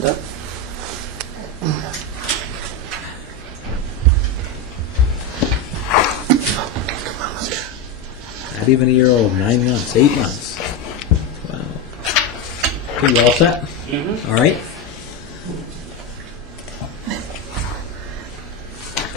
Not even a year old, 9 months, 8 months. Wow. Okay, you all set? Mm-hmm. All right.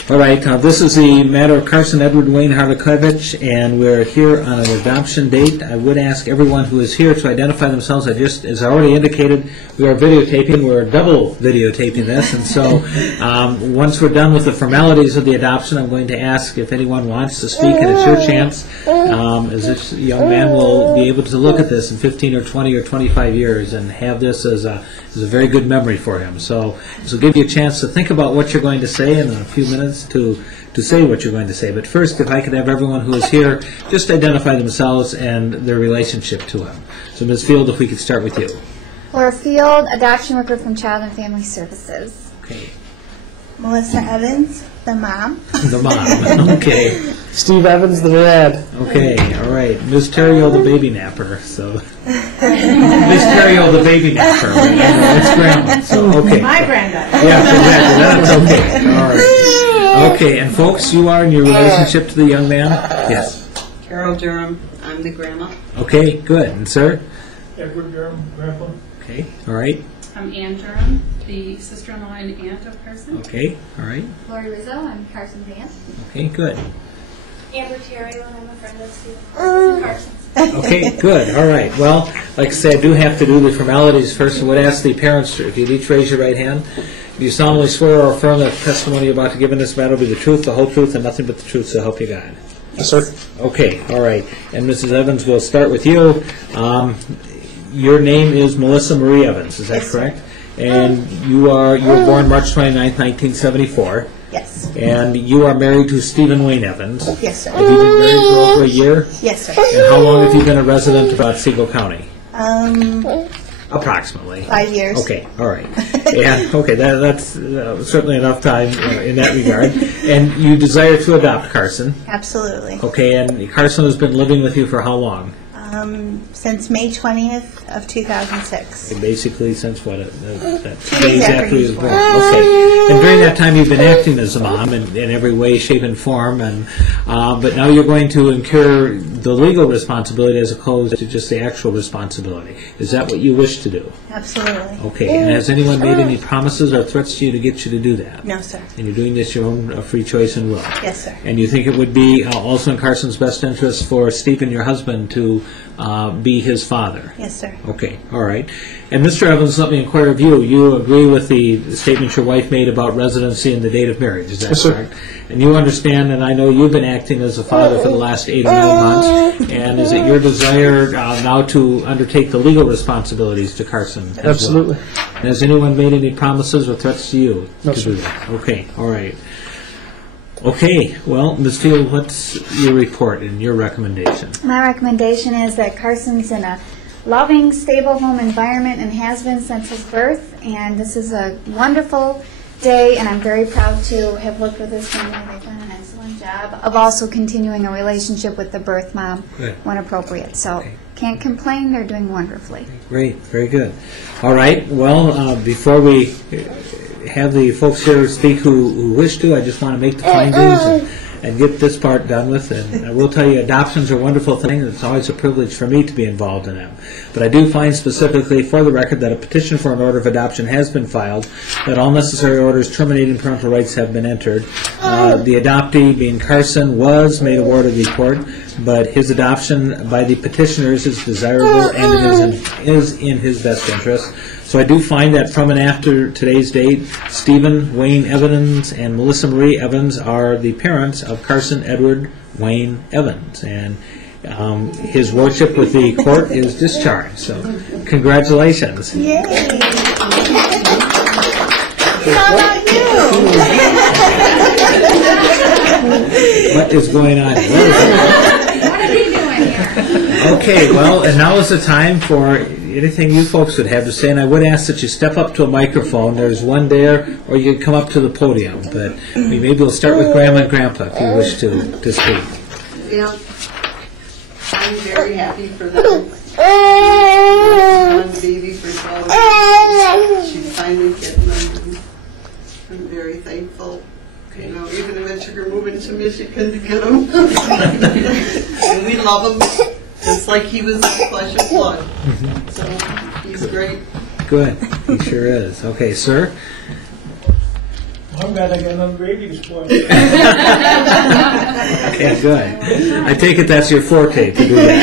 All right, this is the matter of Carsyn Edward Wayne Harlikovich, and we're here on an adoption date. I would ask everyone who is here to identify themselves. As I already indicated, we are videotaping. We're double videotaping this, and so once we're done with the formalities of the adoption, I'm going to ask if anyone wants to speak, and it's your chance, as this young man will be able to look at this in 15 or 20 or 25 years and have this as a very good memory for him. So this will give you a chance to think about what you're going to say in a few minutes to say what you're going to say. But first, if I could have everyone who is here just identify themselves and their relationship to him. So Ms. Field, if we could start with you. Laura Field, adoption worker from Child and Family Services. Okay. Melissa Evans, the mom. The mom, okay. Steve Evans, the dad. Okay, all right. Ms. Terrio, the baby napper. So Ms. Terrio, the baby napper. That's grandma. So okay. My granddaughter. Yeah, exactly. That's okay. All right. Okay, and folks, you are in your relationship to the young man? Yes. Carol Durham, I'm the grandma. Okay, good. And sir? Edward Durham, grandpa. Okay, all right. I'm Ann Durham, the sister-in-law and aunt of Carsyn. Okay, all right. Lori Rizzo, I'm Carsyn's aunt. Okay, good. Amber Terry, when I'm a friend of Steve Carsyn. Okay, good. All right. Well, like I say, I do have to do the formalities first. I would ask the parents, if you'd each raise your right hand. Do you solemnly swear or affirm that the testimony you're about to give in this matter will be the truth, the whole truth, and nothing but the truth, so help you God? Yes, sir. Okay, all right. And Mrs. Evans, we'll start with you. Your name is Melissa Marie Evans, is that correct? And you were born March 29th, 1974. Yes. And you are married to Stephen Wayne Evans. Yes, sir. Have you been married for over a year? Yes, sir. And how long have you been a resident of Otsego County? Approximately. 5 years. Okay, all right. Yeah, okay, that's certainly enough time in that regard. And you desire to adopt Carsyn. Absolutely. Okay, and Carsyn has been living with you for how long? Since May 20th of 2006. Okay, basically since what? That 2 days after he was born. Okay. And during that time you've been acting as a mom in every way, shape, and form, and but now you're going to incur the legal responsibility as opposed to just the actual responsibility. Is that what you wish to do? Absolutely. Okay. And has anyone made any promises or threats to you to get you to do that? No, sir. And you're doing this your own free choice and will? Yes, sir. And you think it would be also in Carsyn's best interest for Stephen, your husband, to be his father? Yes, sir. Okay, all right. And Mr. Evans, let me inquire of you. You agree with the statement your wife made about residency and the date of marriage, is that correct? And you understand, and I know you've been acting as a father for the last 8 or 9 months, and is it your desire now to undertake the legal responsibilities to Carsyn as Absolutely. well? And has anyone made any promises or threats to you No, to sir. do that? Okay, all right. Okay, well, Ms. Field, what's your report and your recommendation? My recommendation is that Carsyn's in a loving, stable home environment and has been since his birth, and this is a wonderful day, and I'm very proud to have worked with his family. They've done an excellent job of also continuing a relationship with the birth mom when appropriate. So can't complain. They're doing wonderfully. Great, very good. All right, well, before we have the folks here speak who wish to, I just want to make the findings and get this part done with. And I will tell you, adoptions are a wonderful thing. It's always a privilege for me to be involved in them. But I do find specifically for the record that a petition for an order of adoption has been filed, that all necessary orders terminating parental rights have been entered. The adoptee, being Carsyn, was made a ward of the court, but his adoption by the petitioners is desirable and is in his best interest. So I do find that from and after today's date, Stephen Wayne Evans and Melissa Marie Evans are the parents of Carsyn Edward Wayne Evans. And his wardship with the court is discharged. So congratulations. Yay! How about you? What is going on here? What are we doing here? Okay, well, and now is the time for anything you folks would have to say, and I would ask that you step up to a microphone. There's one there, or you can come up to the podium. But maybe we'll start with Grandma and Grandpa if you wish to speak. Yeah, I'm very happy for them. On baby for 12 years. She's finally getting them. I'm very thankful. You know, even if it took her moving to Michigan to get him. And we love him just like he was flesh and blood. So he's great. Good. He sure is. Okay, sir. I'm glad I got enough gravy this morning. Okay, good. I take it that's your forte to do that.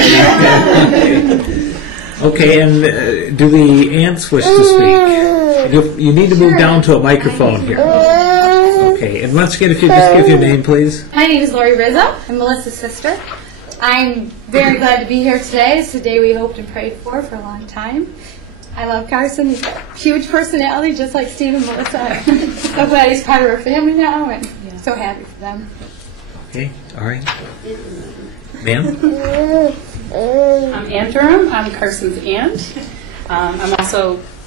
Okay, and do the aunts wish to speak? You need to move down to a microphone here. Okay, and once again, if you just give your name, please. My name is Lori Rizzo. I'm Melissa's sister. I'm very glad to be here today. It's the day we hoped and prayed for a long time. I love Carsyn. He's got a huge personality, just like Steve and Melissa. So glad he's part of our family now, and so happy for them. Okay, all right. Ma'am? I'm Ann Durham. I'm Carsyn's aunt.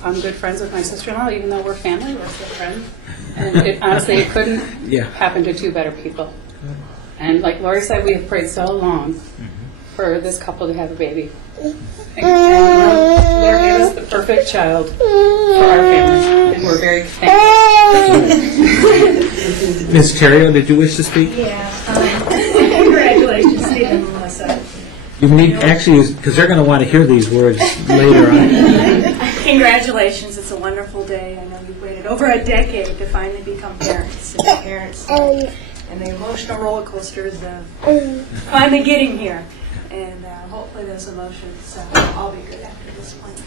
I'm good friends with my sister-in-law, even though we're family, we're still friends. And honestly, it couldn't happen to two better people. And like Lori said, we have prayed so long for this couple to have a baby. And Lord gave us the perfect child for our family, and we're very thankful. Ms. Terrio, did you wish to speak? Yeah. Congratulations, Steve and Melissa. You need actually, because they're going to want to hear these words later on. Congratulations. It's a wonderful day. I know you've waited over a decade to finally become parents and be parents. And the emotional roller coasters of finally getting here. And hopefully those emotions all be good after this point.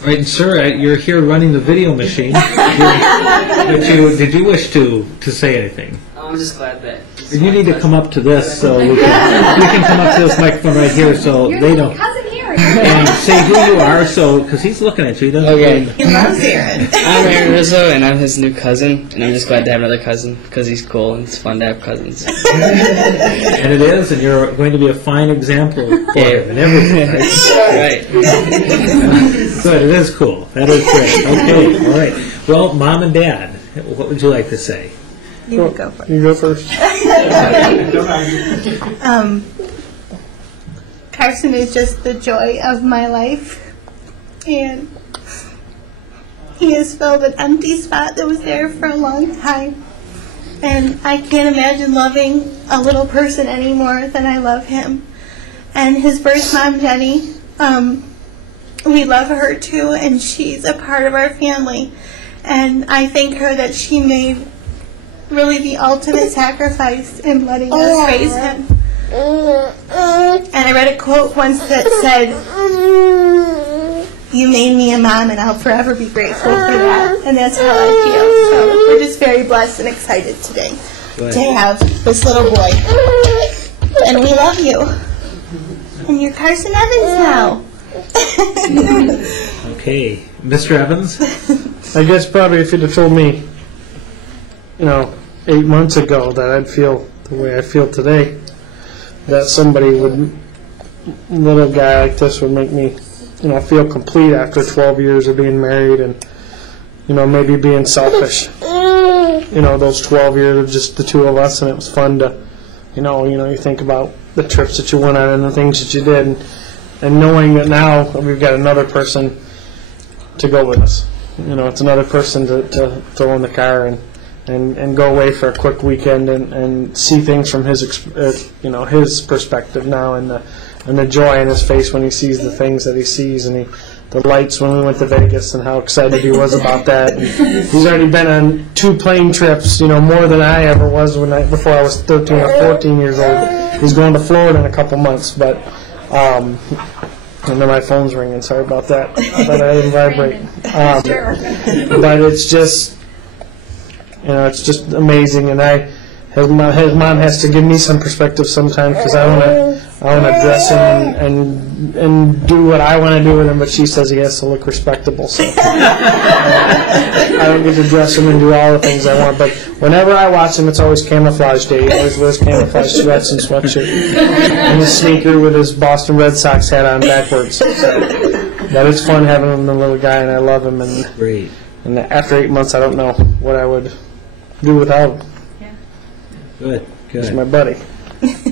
All right, and sir, you're here running the video machine. Did you wish to say anything? I'm just glad that. You need to come up to this so we can come up to this microphone right here so they don't. Cousin here. And say who you are, so because he's looking at you. He doesn't. Okay. He loves Aaron. I'm Aaron Rizzo, and I'm his new cousin, and I'm just glad to have another cousin because he's cool and it's fun to have cousins. And it is, and you're going to be a fine example for him and everything. Right. Good, it is cool. That is great. Okay, all right. Well, Mom and Dad, what would you like to say? You would go first. You go first. Carsyn is just the joy of my life, and he has filled an empty spot that was there for a long time. And I can't imagine loving a little person any more than I love him. And his first mom, Jenny, we love her too, and she's a part of our family. And I thank her that she made really the ultimate sacrifice in letting us raise him. And I read a quote once that said, "You made me a mom, and I'll forever be grateful for that." And that's how I feel. So we're just very blessed and excited today to have this little boy. And we love you. And you're Carsyn Evans now. Okay, Mr. Evans. I guess probably if you'd have told me, 8 months ago that I'd feel the way I feel today, that somebody little guy like this would make me, feel complete after 12 years of being married and, maybe being selfish. Those 12 years of just the two of us, and it was fun to, you think about the trips that you went on and the things that you did, and knowing that now we've got another person to go with us. It's another person to throw in the car and go away for a quick weekend and see things from his his perspective now, and the joy in his face when he sees the things that he sees, and the lights when we went to Vegas and how excited he was about that. And he's already been on 2 plane trips, more than I ever was before I was 13 or 14 years old. He's going to Florida in a couple months, but and then my phone's ringing. Sorry about that, but I didn't vibrate. But it's just. It's just amazing, and his mom has to give me some perspective sometimes because I want to dress him and do what I want to do with him, but she says he has to look respectable. So I don't get to dress him and do all the things I want. But whenever I watch him, it's always camouflage day. He always wears camouflage sweats and sweatshirt and his sneaker with his Boston Red Sox hat on backwards. But it's fun having him, the little guy, and I love him. And Great. And after 8 months, I don't know what I would do without him. Good. He's my buddy.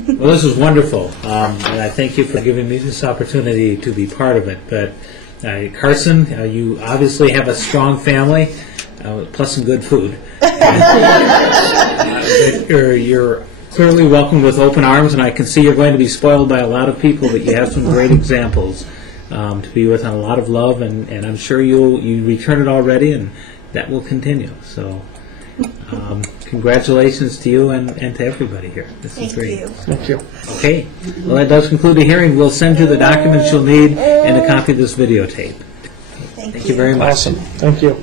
Well, this is wonderful, and I thank you for giving me this opportunity to be part of it. But Carsyn, you obviously have a strong family, plus some good food. You're clearly welcomed with open arms, and I can see you're going to be spoiled by a lot of people, but you have some great examples to be with, and a lot of love, and I'm sure you return it already, and that will continue. So congratulations to you and to everybody here. This is great. Thank you. Okay. Well, that does conclude the hearing. We'll send you the documents you'll need and a copy of this videotape. Thank you very much. Awesome. Thank you.